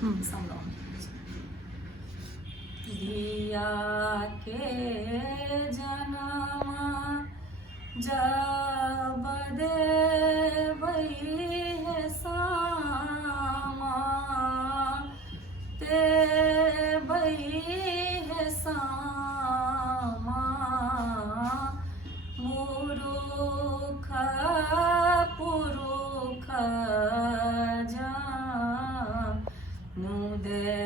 समझो। दिया के जनमा जब देवई है सामा ते बई है सामा मुरुख पुरुख जानु दे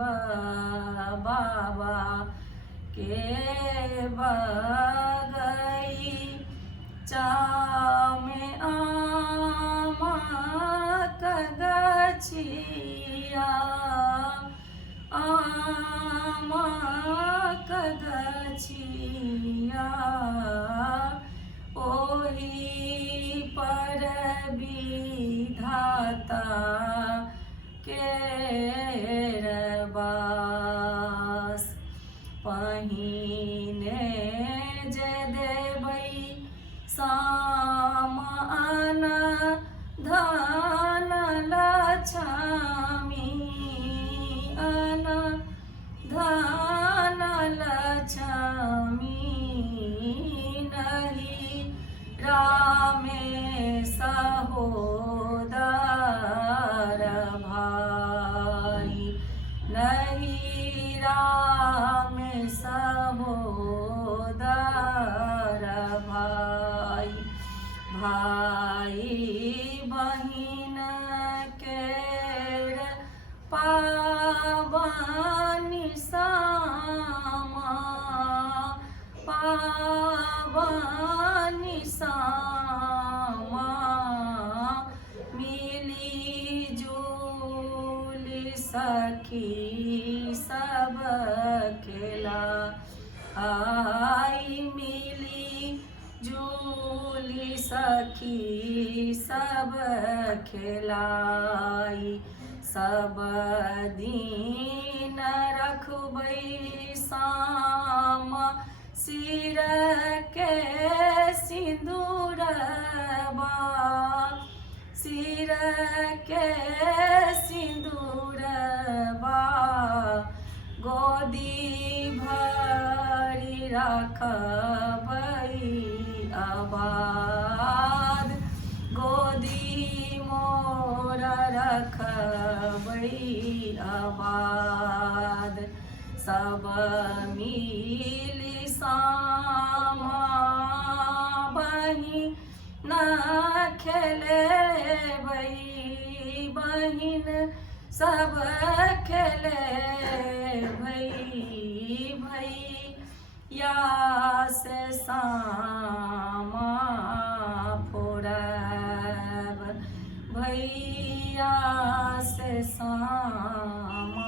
बाबा के बगई चामे आमा कगछिया आमा कगछिया ओही पर विधाता के रबास पहिने जे देवई सामान धन लक्ष्मी अन धन लक्ष्मी नहीं रामे सहोदर भाई नहीं राम सहोदर भाई भाई बहिन के पावन सामा पावन सामा मिली जुली सखी सब खेला आई मिली जुली सखी सब खेलाई सब दिन रखबै शाम सिर के सिंदूरबा सिर के सिंदूरबा गोदी भरी रखबै आबाद गोदी मोर रखबै आबाद सब मिली सामा बहिन खेलेबै बहिन सब खेलेबै भैया से सामा फोड़ब भैया से सामा